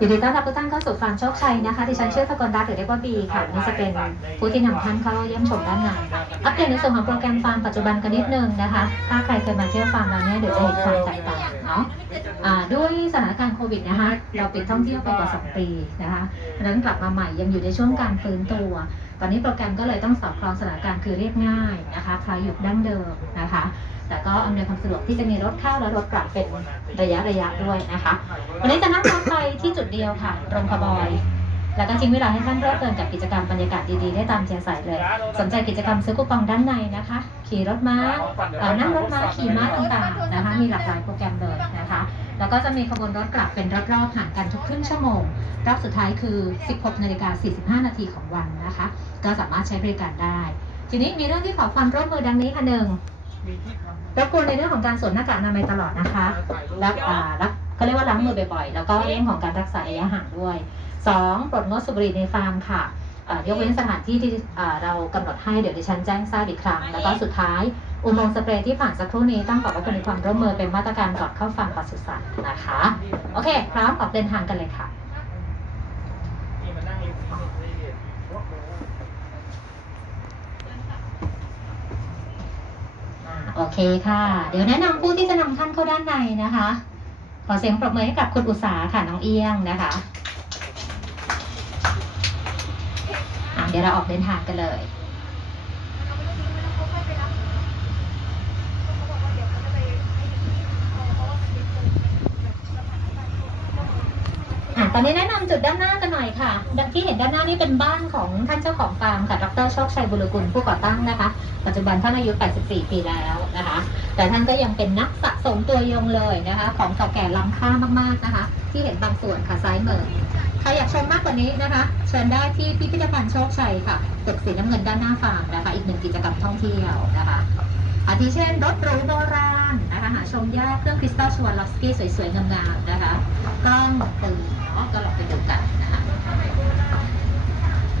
ยินดีต้อนรับทุกท่านเข้าสู่ฟาร์มโชคชัยนะคะดิฉันเชื่อสกลรัตน์หรือเรียกว่าบีค่ะนี่จะเป็นผู้ที่นำท่านเข้าเยี่ยมชมด้านในอัปเดตในส่วนของโปรแกรมฟาร์มปัจจุบันกันนิดนึงนะคะ ถ้าใครเคยมาเที่ยวฟาร์มเราเนี่ยเดี๋ยวจะเห็นความแตกต่างเนาะด้วยสถานการณ์โควิดนะคะเราปิดท่องเที่ยวไปกว่า 2 ปีนะคะดังนั้นกลับมาใหม่ยังอยู่ในช่วงการฟื้นตัว ตอนนี้โปรแกรมก็เลยต้องสอบคล้องสถานการณ์คือเรียบง่ายนะคะคลายหยุดดั้งเดิมนะคะ แต่ก็อำนวยความสะดวกที่จะมีรถเข้าและรถกลับเป็นระยะระยะด้วยนะคะ วันนี้จะนั่งรถไฟที่จุดเดียวค่ะโรงพยาบาล แล้วก็ทิ้งเวลาให้ท่านเพลิดเพลินกับกิจกรรมบรรยากาศดีๆได้ตามใจใส่เลย สนใจกิจกรรมซื้อคูปองด้านในนะคะ ขี่รถม้านั่งรถม้าขี่ม้าต่างๆนะคะมีหลากหลายโปรแกรมเลยนะคะแล้วก็จะมีขบวนรถกลับเป็นรอบๆห่างกันทุกครึ่งชั่วโมง รอบสุดท้ายคือ 16นาฬิกา45 นาทีของวันนะคะ ก็สามารถใช้บริการได้ ทีนี้มีเรื่องที่ขอความร่วมมือดังนี้ค่ะหนึ่งรบกวนในเรื่องของการสวมหน้ากากอนามัยตลอดนะคะ รักอ่ารักเขาเรียกว่าล้างมือบ่อยๆ แล้วก็เรื่องของการรักษาระยะห่างด้วย 2. ปลดงดสูบบุหรี่ในฟาร์มค่ะอ่ายกเว้นสถานที่ที่อ่าเรากำหนดให้เดี๋ยวดิฉันแจ้งทราบอีกครั้ง แล้วก็สุดท้าย อุโมงค์สเปรย์ที่ผ่านสักครู่นี้ต้องขอบพระคุณในความร่วมมือเป็นมาตรการก่อนเข้าฟาร์มปศุสัตว์นะคะ โอเค พร้อมออกเดินทางกันเลยค่ะโอเคค่ะ เดี๋ยวแนะนำผู้ที่จะนำท่านเข้าด้านในนะคะ ขอเสียงปรบมือให้กับคุณอุษาค่ะน้องเอี้ยงนะคะ อะเดี๋ยวเราออกเดินทางกันเลยตอนนี้แนะนำจุดด้านหน้ากันหน่อยค่ะดังที่เห็นด้านหน้านี่เป็นบ้านของท่านเจ้าของฟาร์มค่ะ ดรโชคชัยบุรุกุลผู้ก่อตั้งนะคะ ปัจจุบันท่านอายุ 84 ปีแล้วนะคะ แต่ท่านก็ยังเป็นนักสะสมตัวยงเลยนะคะ ของเก่าแก่ล้ำค่ามากๆนะคะ ที่เห็นบางส่วนค่ะซ้ายมือ ใครอยากชมมากกว่านี้นะคะ เชิญได้ที่พิพิธภัณฑ์โชคชัยค่ะตึกสีน้ำเงินด้านหน้าฟาร์มนะคะ อีกหนึ่งกิจกรรมท่องเที่ยวนะคะอาทิเช่นรถหรูโบราณนะคะหาชมยากเครื่องคริสตัลชวนลอสกี้สวยๆงามๆนะคะกล้องปืนเนาะก็ลองไปดูกันนะคะ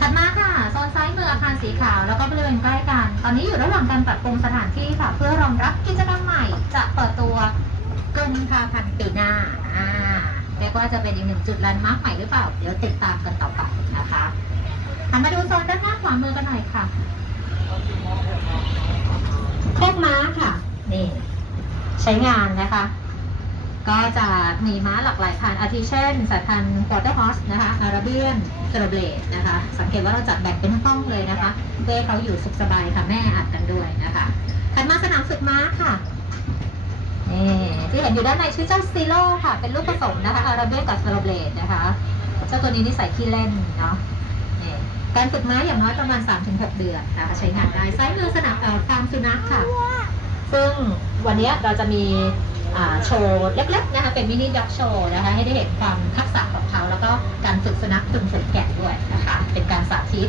ถัดมาค่ะโซนซ้ายมืออาคารสีขาวแล้วก็บริเวณใกล้กัน ตอนนี้อยู่ระหว่างการปรับปรุงสถานที่ค่ะ เพื่อรองรับกิจกรรมใหม่จะเปิดตัวกุมภาพันธ์ปีหน้าอ่า เรียกว่าจะเป็นอีกหนึ่งจุดแลนด์มาร์คใหม่หรือเปล่า เดี๋ยวติดตามกันต่อไปนะคะหันมาดูโซนด้านหน้าขวามือกันหน่อยค่ะโคกม้าค่ะ นี่ ใช้งานนะคะ ก็จะมีม้าหลากหลายพันธุ์อาทิเช่นสายพันธุ์ควอเตอร์ฮอสนะคะอาราเบียนเทอร์เบลดนะคะ สังเกตว่าเราจัดแบ่งเป็นห้องเลยนะคะ เพื่อให้เขาอยู่สุขสบายค่ะแม่อัดกันด้วยนะคะถัดมาสนามฝึกม้าค่ะ นี่ที่เห็นอยู่ด้านในชื่อเจ้าซีโร่ค่ะ เป็นลูกผสมนะคะอาราเบียนกับเทอร์เบลดนะคะ เจ้าตัวนี้นิสัยขี้เล่นเนาะนี่การฝึกม้าอย่างน้อยประมาณ 3-6 เดือนนะคะใช้งานได้ซ้ายมือสนามเอ่อฟาร์มสุนัขค่ะ ซึ่งวันนี้เราจะมีอ่าโชว์เล็กๆนะคะเป็นมินิด็อกโชว์นะคะให้ได้เห็นความทักษะของเขา แล้วก็การฝึกสุนัขฝึกฝึกแกะด้วยนะคะ เป็นการสาธิต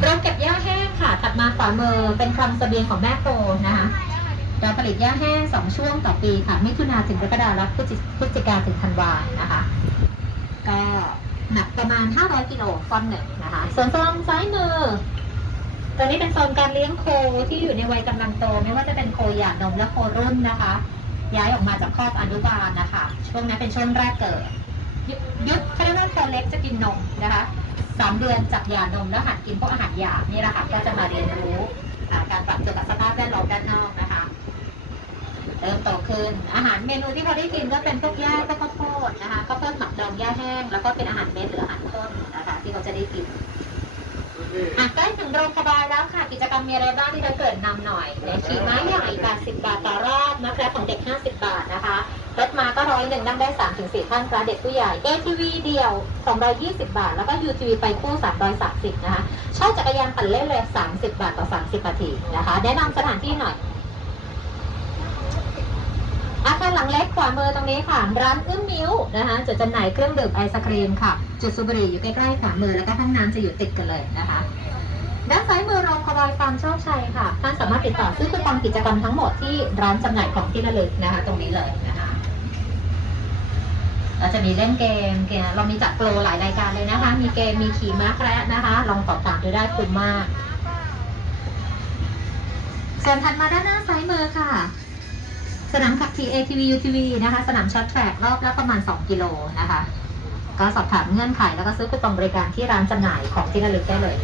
โรงเก็บหญ้าแห้งค่ะ ถัดมาขวามือเป็นคลังเสบียงของแม่โคนะคะ เราผลิตหญ้าแห้ง2ช่วงต่อปีค่ะ มิถุนาถึงกรกฎาคมและพฤศจิกาถึงธันวานะคะ ก็หนักประมาณ 500กิโลฟอนหนึ่งนะคะ ส่วนโซนซ้ายมือตัวนี้เป็นโซนการเลี้ยงโคที่อยู่ในวัยกำลังโต ไม่ว่าจะเป็นโคหย่านมและโครุ่นนะคะ ย้ายออกมาจากครอบอนุบาลนะคะ ช่วงนั้นเป็นช่วงแรกเกิด ยุคเขาเรียกว่าโคเล็กจะกินนมนะคะสามเดือนจากยานมแล้วหัดกินพวกอาหารหยาบนี่แหละค่ะก็จะมาเรียนรู้การปรับตัวกับสภาพแวดล้อมด้านนอกนะคะ เริ่มโตขึ้น อาหารเมนูที่เขาได้กินก็เป็นพวกหญ้าพวกข้าวโพดนะคะข้าวโพดหมักดองหญ้าแห้ง แล้วก็เป็นอาหารเม็ดหรืออาหารข้นนะคะที่เขาจะได้กินอะใกล้ถึงโรงพยาบาลแล้วค่ะ กิจกรรมมีอะไรบ้างที่จะเกิดนำหน่อยเนี่ยขี่ม้าใหญ่80 บาทต่อรอบนะคะของเด็ก 50 บาทนะคะรถมาก็ร้อยหนึ่งนั่งได้3-4ท่านค่ะเด็กผู้ใหญ่ ATV เดี่ยว 220 บาท แล้วก็ UTV ไปคู่ 330 นะคะเช่าจักรยานปั่นเล่นเลย 30 บาทต่อ 30นาทีนะคะ แนะนำสถานที่หน่อย อาคารหลังเล็กขวามือตรงนี้ค่ะ ร้านอื้มมิ้วนะคะจุดจำหน่ายเครื่องดื่มไอศครีมค่ะ จุดสูบบุหรี่อยู่ใกล้ๆขวามือแล้วก็ห้องน้ำจะอยู่ติดกันเลยนะคะ ด้านซ้ายมือโรงคบอยฟาร์มโชคชัยค่ะ ท่านสามารถติดต่อซื้อคูปองกิจกรรมทั้งหมดที่ร้านจำหน่ายของที่ระลึกนะคะ ตรงนี้เลยนะคะเราจะมีเล่นเกมเกม เรามีจัดโปรหลายรายการเลยนะคะ มีเกม มีขี่ม้าแคระนะคะ ลองสอบถามดูได้คุ้มมาก ส่วนถัดมาด้านหน้าซ้ายมือค่ะ สนามขับขี่ ATV UTV นะคะ สนามช็อตแทร็กรอบละประมาณ 2 กิโลนะคะ ก็สอบถามเงื่อนไขแล้วก็ซื้อคูปองบริการที่ร้านจำหน่ายของที่ระลึกได้เลย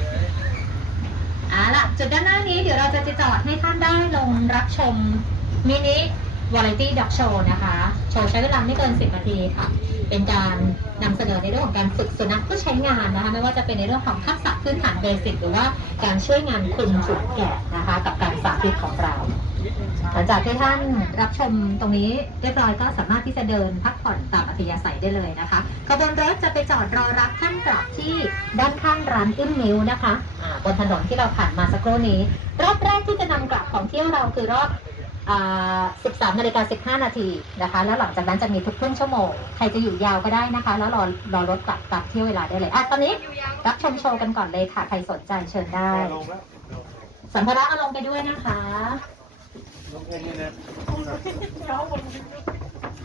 เอาล่ะ จุดด้านหน้านี้เดี๋ยวเราจะจอดให้ท่านได้ลงรับชมมินิวาไรตี้ด็อกโชว์นะคะ โชว์ใช้เวลาไม่เกิน 10 นาทีค่ะ เป็นการนำเสนอในเรื่องของการฝึกสุนัขผู้ใช้งานนะคะ ไม่ว่าจะเป็นในเรื่องของทักษะพื้นฐานเบสิกหรือว่าการช่วยงานคุมฝูงแกะนะคะ กับการสาธิตของเรา หลังจากที่ท่านรับชมตรงนี้เรียบร้อยก็สามารถที่จะเดินพักผ่อนตามอัธยาศัยได้เลยนะคะขบวนรถจะไปจอดรอรับท่านกลับที่ด้านข้างร้านอึ้มนิ้วนะคะอ่าบนถนนที่เราผ่านมาสักครู่นี้ รอบแรกที่จะนำกลับของเที่ยวเราคือรอบอ่า13นาฬิกา15 นาทีนะคะ แล้วหลังจากนั้นจะมีทุกครึ่งชั่วโมง ใครจะอยู่ยาวก็ได้นะคะ แล้วรอรอรถกลับกลับเที่ยวเวลาได้เลยอะตอนนี้รับชมโชว์กันก่อนเลยค่ะ ใครสนใจเชิญได้ลงแล้วสัมภาระเอาลงไปด้วยนะคะ ลงแค่นี้นะ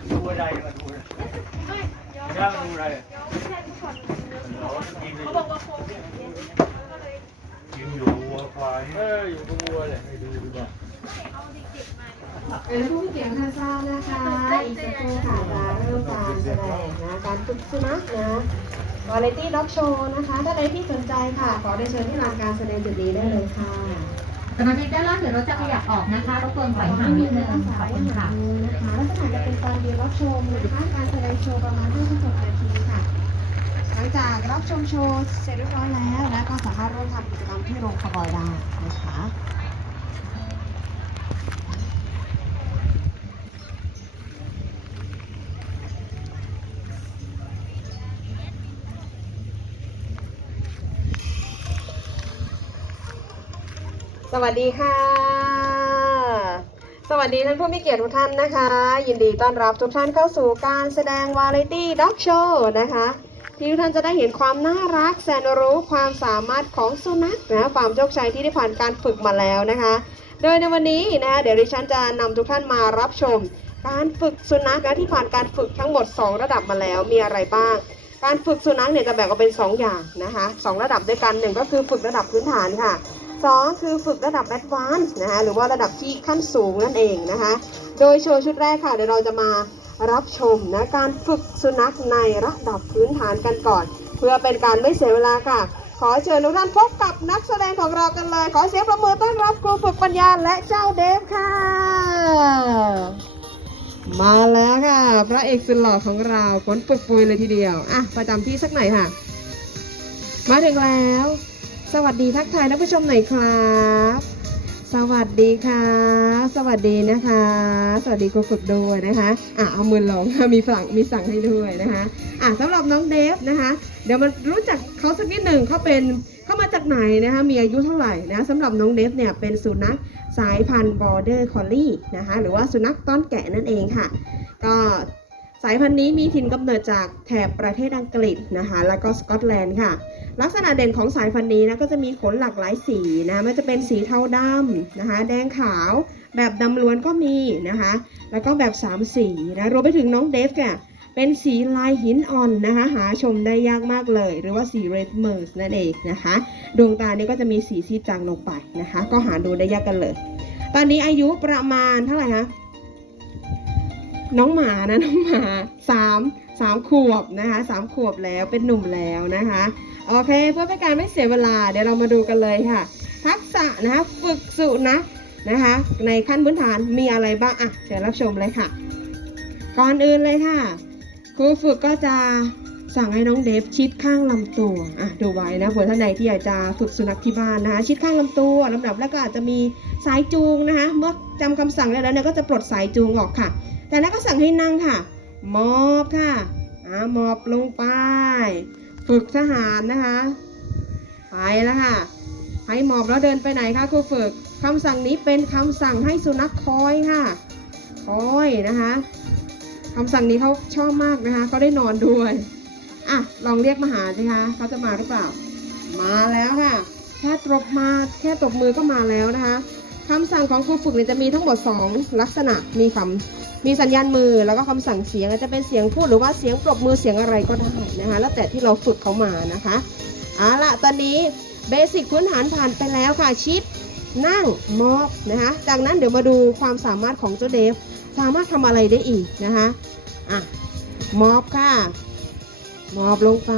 ดูอะไรมาดูอะไรย่ามาดูอะไรเขาบอกว่ากินอยู่วัวควายเอออยู่กับวัวเลยให้ดูดีกว่าเป็นผู้มีเกียรติท่านทราบนะคะ อีกสักครู่ค่ะจะเริ่มการแสดงนะ การฝึกสุนัขนะวาไรตี้ด็อกโชว์นะคะ ถ้าใดที่สนใจค่ะ ขอได้เชิญที่ลานการแสดงจุดนี้ได้เลยค่ะ สมาชิกด้านล่างเดี๋ยวรถจะขยับออกนะคะรบกวนปล่อยห่างนิดนึงขอบคุณค่ะนะคะลักษณะจะเป็นการเดียนรับชมนะคะการแสดงโชว์ประมาณ56นาทีค่ะ หลังจากรับชมโชว์เสร็จเรียบร้อยแล้ว และก็สามารถร่วมทำกิจกรรมที่โรงคาร์บอยได้นะคะ สวัสดีค่ะ สวัสดีท่านผู้มีเกียรติทุกท่านนะคะ ยินดีต้อนรับทุกท่านเข้าสู่การแสดงวาไรตี้ด็อกโชว์นะคะที่ทุกท่านจะได้เห็นความน่ารักแสนรู้ความสามารถของสุนัขนะความโชคชัยที่ได้ผ่านการฝึกมาแล้วนะคะ โดยในวันนี้นะคะเดี๋ยวดิฉันจะนำทุกท่านมารับชม การฝึกสุนัขนะที่ผ่านการฝึกทั้งหมด 2 ระดับมาแล้วมีอะไรบ้าง การฝึกสุนัขเนี่ยจะแบ่งออกเป็น 2 อย่างนะคะสองระดับด้วยกันหนึ่งก็คือฝึกระดับพื้นฐานค่ะ สองคือฝึกระดับแอดวานซ์นะคะหรือว่าระดับที่ขั้นสูงนั่นเองนะคะ โดยโชว์ชุดแรกค่ะเดี๋ยวเราจะมารับชมนะการฝึกสุนัขในระดับพื้นฐานกันก่อน เพื่อเป็นการไม่เสียเวลาค่ะ ขอเชิญทุกท่านพบกับนักแสดงของเรากันเลย ขอเสียงประมือต้อนรับครูฝึกปัญญาและเจ้าเดฟค่ะ มาแล้วค่ะ พระเอกสุดหล่อของเราฝนปุกปุยเลยทีเดียวอะประจำที่สักหน่อยค่ะ มาถึงแล้ว สวัสดีทักทายท่านผู้ชมหน่อยครับ สวัสดีค่ะ สวัสดีนะคะ สวัสดีครูฝึกด้วยนะคะอะเอามือลงมีสั่งมีสั่งให้ด้วยนะคะอะสำหรับน้องเดฟนะคะ เดี๋ยวมารู้จักเขาสักนิดหนึ่งเขาเป็นเขามาจากไหนนะคะมีอายุเท่าไหร่นะสำหรับน้องเดฟเนี่ยเป็นสุนัขสายพันธุ์บอร์เดอร์คอลลี่นะคะหรือว่าสุนัขต้อนแกะนั่นเองค่ะ ก็ สายพันธุ์นี้มีถิ่นกำเนิดจากแถบประเทศอังกฤษนะคะ แล้วก็สกอตแลนด์ค่ะ ลักษณะเด่นของสายพันธุ์นี้นะก็จะมีขนหลากหลายสีนะไม่ว่าจะเป็นสีเทาดำนะคะ แดงขาว แบบดำล้วนก็มีนะคะ แล้วก็แบบสามสีนะรวมไปถึงน้องเดฟเนี่ยเป็นสีลายหินอ่อนนะคะ หาชมได้ยากมากเลย หรือว่าสีเรดเมอร์สนั่นเองนะคะ ดวงตานี่ก็จะมีสีซีดจางลงไปนะคะ ก็หาดูได้ยากกันเลย ตอนนี้อายุประมาณเท่าไหร่คะ น้องหมานะน้องหมาสามสามขวบนะคะสามขวบแล้วเป็นหนุ่มแล้วนะคะโอเคเพื่อเป็นการไม่เสียเวลาเดี๋ยวเรามาดูกันเลยค่ะ ทักษะนะคะฝึกสุนัขนะคะ ในขั้นพื้นฐานมีอะไรบ้างอะเชิญรับชมเลยค่ะ ก่อนอื่นเลยค่ะครูฝึกก็จะสั่งให้น้องเดฟชิดข้างลำตัวอะดูไว้นะเผื่อท่านใดที่อยากจะฝึกสุนัขที่บ้านนะคะ ชิดข้างลำตัวลำดับแล้วก็อาจจะมีสายจูงนะคะ เมื่อจำคำสั่งได้แล้วเนี่ยก็จะปลดสายจูงออกค่ะ แต่นั้นก็สั่งให้นั่งค่ะมอบค่ะอ่ามอบลงไป ฝึกทหารนะคะ ไปแล้วค่ะ ให้หมอบแล้วเดินไปไหนคะครูฝึกคำสั่งนี้เป็นคำสั่งให้สุนัขคอยค่ะ คอยนะคะคำสั่งนี้เขาชอบมากนะคะเขาได้นอนด้วยอะลองเรียกมาหาสิคะเขาจะมาหรือเปล่า มาแล้วค่ะ แค่ตบมาแค่ตบมือก็มาแล้วนะคะ คำสั่งของครูฝึกเนี่ยจะมีทั้งหมด 2 ลักษณะ มีคำมีสัญญาณมือ แล้วก็คำสั่งเสียงอาจจะเป็นเสียงพูดหรือว่าเสียงปรบมือเสียงอะไรก็ได้นะคะ แล้วแต่ที่เราฝึกเขามานะคะเอาละตอนนี้เบสิกพื้นฐานผ่านไปแล้วค่ะชิดนั่งมอบนะคะ จากนั้นเดี๋ยวมาดูความสามารถของเจ้าเดฟ สามารถทำอะไรได้อีกนะคะอะมอบค่ะ มอบลงไป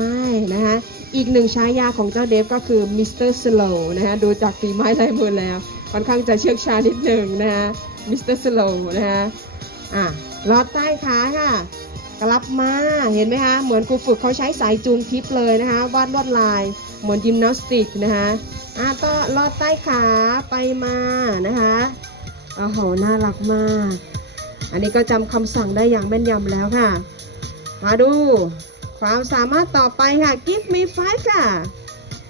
นะคะอีกหนึ่งฉายาของเจ้าเดฟก็คือมิสเตอร์สโลนะคะดูจากฝีไม้ลายมือแล้ว ค่อนข้างจะเชื่อกชานิดหนึ่งนะคะมิสเตอร์สโลนะคะอะลอดใต้ขาค่ะ กลับมาเห็นไหมคะ เหมือนครูฝึกเขาใช้สายจูงทิปเลยนะคะวาดลวดลาย เหมือนยิมนาสติกนะคะอะก็ลอดใต้ขาไปมานะคะโอ้โหน่ารักมาก อันนี้ก็จำคำสั่งได้อย่างแม่นยำแล้วค่ะ มาดู ความสามารถต่อไปค่ะ give me five ค่ะ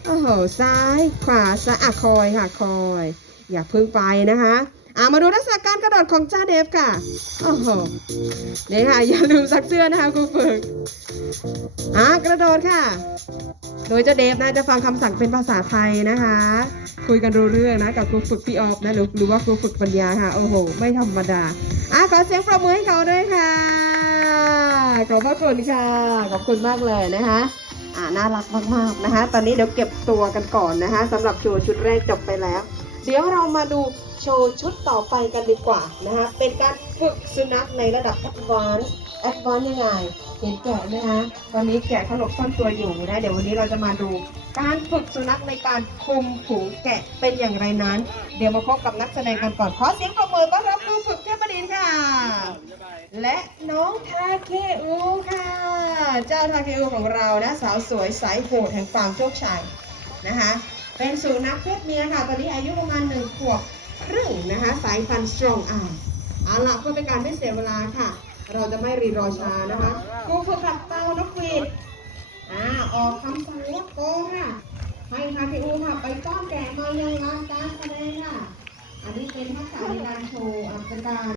โอ้โหซ้ายขวาซ้ายอะคอยค่ะคอย อย่าเพึ่งไปนะคะ อะมาดูทักษะการกระโดดของจ้าเดฟค่ะ โอ้โหนี่ค่ะ อย่าลืมซักเสื้อนะคะครูฝึกอะกระโดดค่ะ โดยเจ้าเดฟนะจะฟังคำสั่งเป็นภาษาไทยนะคะ คุยกันรู้เรื่องนะกับครูฝึกพี่ออฟนะหรือหรือว่าครูฝึกปัญญาค่ะ โอ้โห ไม่ธรรมดาอะขอเสียงปรบมือให้เขาด้วยค่ะ ขอบพระคุณค่ะ ขอบคุณมากเลยนะคะอ่าน่ารักมากๆนะคะ ตอนนี้เดี๋ยวเก็บตัวกันก่อนนะคะสำหรับโชว์ชุดแรกจบไปแล้ว เดี๋ยวเรามาดูโชว์ชุดต่อไปกันดีกว่านะคะ เป็นการฝึกสุนัขในระดับ advanced advanced ยังไง เห็นแกะไหมคะตอนนี้แกะเขาหลบซ่อนตัวอยู่นะ เดี๋ยววันนี้เราจะมาดูการฝึกสุนัขในการคุมฝูงแกะเป็นอย่างไรนั้น เดี๋ยวมาพบกับนักแสดงกันก่อน ขอเสียงปรบมือต้อนรับครูฝึกเทพดินค่ะ และน้องทาเคอุค่ะ เจ้าทาเคอุของเรานะสาวสวยสายโหดแห่งฟาร์มโชคชัยนะคะ เป็นสุนัขเพศเมียค่ะ ตอนนี้อายุประมาณหนึ่งขวบครึ่งนะคะ สายพันธุ์ strong arm เอาล่ะเพื่อเป็นการไม่เสียเวลาค่ะ เราจะไม่รีรอช้านะคะครูฝึกขับเตานกหวีดอ่าออกคำสั่งว่าโกค่ะให้ทาเคอุค่ะไปต้อนแกะมายังลานการแสดงค่ะ อันนี้เป็นทักษะในการโชว์อะเป็นการ